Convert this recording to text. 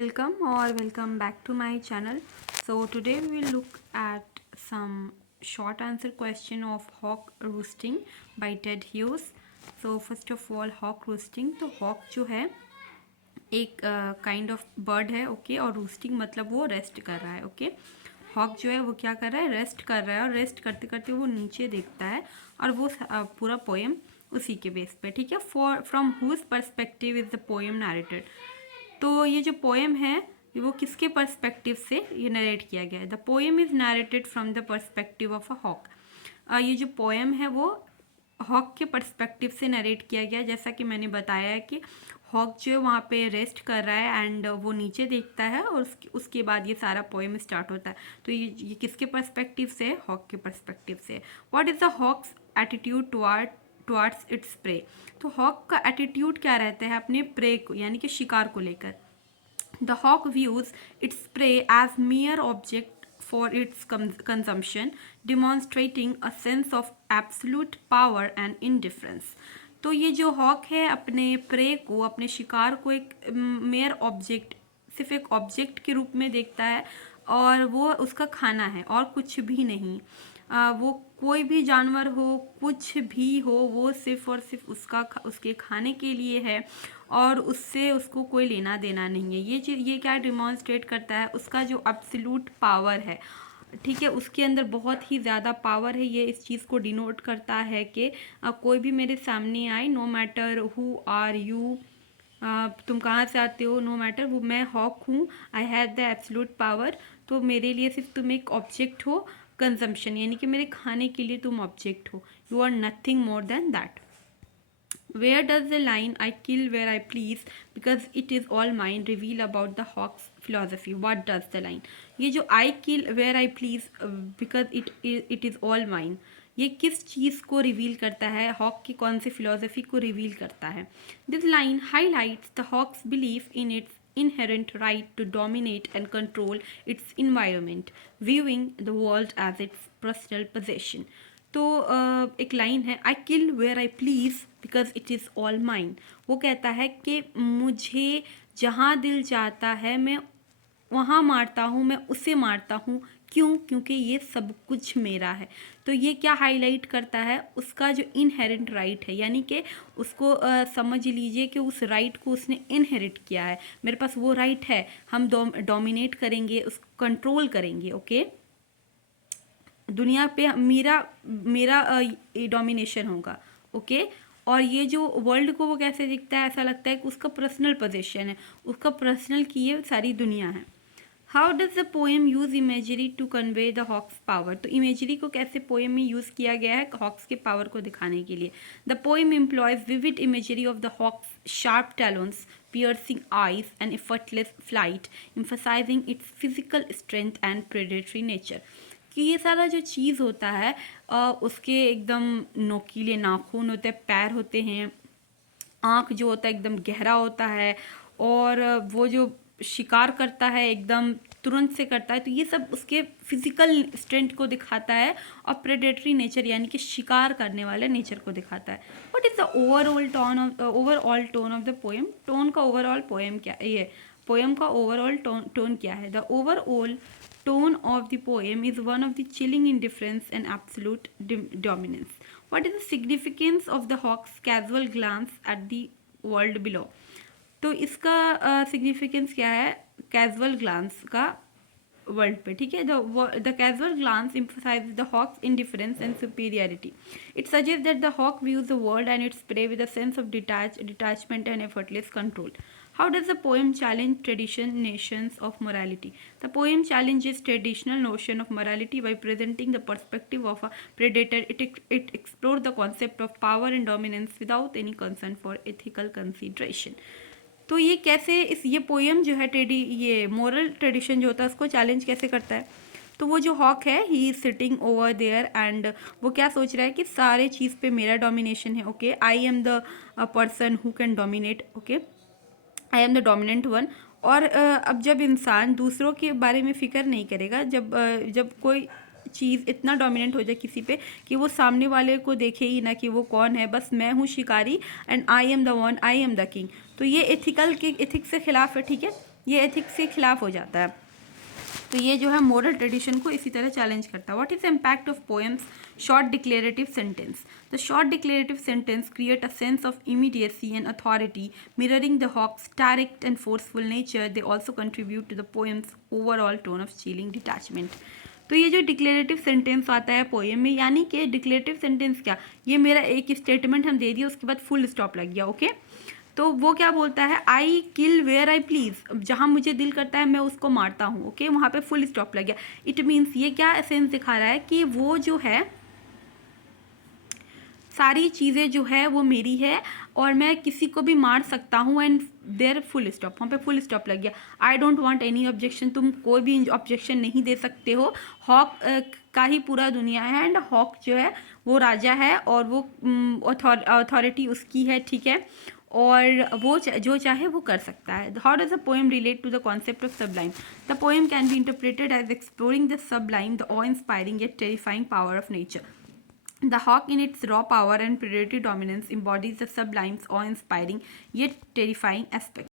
Welcome back to my channel. So today we will look at some short answer question of hawk roosting by Ted Hughes. So first of all, hawk roosting. तो hawk जो है एक kind of bird है, okay, और रूस्टिंग मतलब वो rest कर रहा है, ओके। हॉक जो है वो क्या कर रहा है, रेस्ट कर रहा है, और रेस्ट करते करते वो नीचे देखता है, और वो पूरा पोएम उसी के बेस पे, ठीक है। From whose perspective is the poem narrated. तो ये जो पोएम है वो किसके पर्सपेक्टिव से ये नरेट किया गया है। The poem is narrated from the perspective of a hawk. ये जो पोएम है वो हॉक के पर्सपेक्टिव से नरेट किया गया। जैसा कि मैंने बताया है कि हॉक जो है वहाँ पे रेस्ट कर रहा है एंड वो नीचे देखता है, और उसके बाद ये सारा पोएम स्टार्ट होता है। तो ये किसके पर्सपेक्टिव से है, हॉक के पर्सपेक्टिव से। What is the hawk's attitude towards its prey. तो हॉक का एटीट्यूड क्या रहता है अपने प्रे को, यानी कि शिकार को लेकर। The hawk views its prey as mere object for its consumption, demonstrating a sense of absolute power and indifference. तो ये जो हॉक है अपने प्रे को, अपने शिकार को एक मेयर ऑब्जेक्ट, सिर्फ एक ऑब्जेक्ट के रूप में देखता है, और वो उसका खाना है और कुछ भी नहीं। वो कोई भी जानवर हो, कुछ भी हो, वो सिर्फ और सिर्फ उसके खाने के लिए है, और उससे उसको कोई लेना देना नहीं है। ये क्या डिमॉन्स्ट्रेट करता है, उसका जो एब्सोल्यूट पावर है, ठीक है, उसके अंदर बहुत ही ज़्यादा पावर है। ये इस चीज़ को डिनोट करता है कि कोई भी मेरे सामने आए, no matter who are you, तुम कहाँ से आते हो, नो मैटर, वो मैं हॉक हूँ, I have the absolute power. तो मेरे लिए सिर्फ तुम एक ऑब्जेक्ट हो, कंजम्पशन, यानी कि मेरे खाने के लिए तुम ऑब्जेक्ट हो। You are nothing more than that. Where does the line "I kill where I please because it is all mine" reveal about the hawk's philosophy? What does the line? ये जो "I kill where I please because it is all mine" ये किस चीज़ को reveal करता है, hoc की कौन सी philosophy को रिवील करता है। This line highlights the hawk's belief in its inherent right to dominate and control its environment, viewing the world as its personal possession. तो एक लाइन है, I kill where I please because it is all mine. वो कहता है कि मुझे जहाँ दिल चाहता है मैं वहाँ मारता हूँ, मैं उसे मारता हूँ। क्यों? क्योंकि ये सब कुछ मेरा है। तो ये क्या हाईलाइट करता है, उसका जो इनहेरेंट राइट है, यानी कि उसको समझ लीजिए कि उस राइट को उसने इनहेरिट किया है। मेरे पास वो राइट है, हम डोमिनेट करेंगे, उसको कंट्रोल करेंगे, ओके। दुनिया पे मेरा मेरा डोमिनेशन होगा, ओके। और ये जो वर्ल्ड को वो कैसे दिखता है, ऐसा लगता है कि उसका पर्सनल पोजीशन है, उसका पर्सनल की ये सारी दुनिया है। How does the poem use imagery to convey the hawk's power. तो इमेजरी को कैसे पोएम में यूज किया गया है हॉक्स के पावर को दिखाने के लिए। The poem employs vivid imagery of the hawk's sharp talons, piercing eyes and effortless flight, emphasizing its physical strength and predatory nature. कि ये सारा जो चीज़ होता है, उसके एकदम नोकीले नाखून होते हैं, पैर होते हैं, आँख जो होता है एकदम गहरा होता है, और वो जो शिकार करता है एकदम तुरंत से करता है। तो ये सब उसके फिजिकल स्ट्रेंथ को दिखाता है, और प्रेडेटरी नेचर यानी कि शिकार करने वाले नेचर को दिखाता है। What is the overall tone of the poem. Tone का ओवरऑल पोएम क्या, ये पोएम का ओवरऑल टोन क्या है। The overall tone of the poem is one of the chilling indifference and absolute dominance. What is the significance of the hawk's casual glance at the world below? तो इसका significance क्या है casual glance का world पे, ठीक है। The casual glance emphasizes the hawk's indifference and superiority. It suggests that the hawk views the world and its prey with a sense of detachment and effortless control. How does the poem challenge traditional notions of morality? The poem challenges traditional notion of morality by presenting the perspective of a predator. It explores the concept of power and dominance without any concern for ethical consideration. तो ये कैसे ये poem जो है ये moral tradition जो होता है उसको चैलेंज कैसे करता है। तो वो जो हॉक है, he is sitting over there, and वो क्या सोच रहा है कि सारे चीज़ पे मेरा डोमिनेशन है, okay. I am the person who can dominate, okay, I am the dominant one. और अब जब इंसान दूसरों के बारे में फ़िक्र नहीं करेगा, जब कोई चीज़ इतना डोमिनेंट हो जाए किसी पे कि वो सामने वाले को देखे ही ना कि वो कौन है, बस मैं हूँ शिकारी and I am the one, I am the king. तो ये एथिक्स से खिलाफ है, ठीक है। ये एथिक्स के खिलाफ हो जाता है। तो ये जो है मोरल ट्रेडिशन को इसी तरह चैलेंज करता है। What is the impact of poems? Short declarative sentence. The short declarative sentence create a sense of immediacy and authority, mirroring the hawk's direct and forceful nature. They also contribute to the poem's overall tone of chilling detachment. तो ये जो declarative sentence आता है poem में, यानी कि declarative sentence क्या, ये मेरा एक स्टेटमेंट हम दे दिया, उसके बाद फुल स्टॉप लग गया, ओके। तो वो क्या बोलता है, I kill where I please, जहाँ मुझे दिल करता है मैं उसको मारता हूँ, ओके, वहाँ पे फुल स्टॉप लग गया। इट मीन्स ये क्या सेंस दिखा रहा है कि वो जो है सारी चीज़ें जो है वो मेरी है और मैं किसी को भी मार सकता हूँ, एंड देर फुल स्टॉप, वहाँ पे फुल स्टॉप लग गया। I don't want any objection, तुम कोई भी ऑब्जेक्शन नहीं दे सकते हो। हॉक का ही पूरा दुनिया है, एंड हॉक जो है वो राजा है और वो अथॉरिटी उसकी है, ठीक है, और वो जो चाहे वो कर सकता है। How does the poem relate to the concept of sublime? The poem can be interpreted as exploring the sublime, the awe inspiring yet terrifying power of nature. The hawk, in its raw power and predatory dominance, embodies the sublime's awe-inspiring yet terrifying aspect.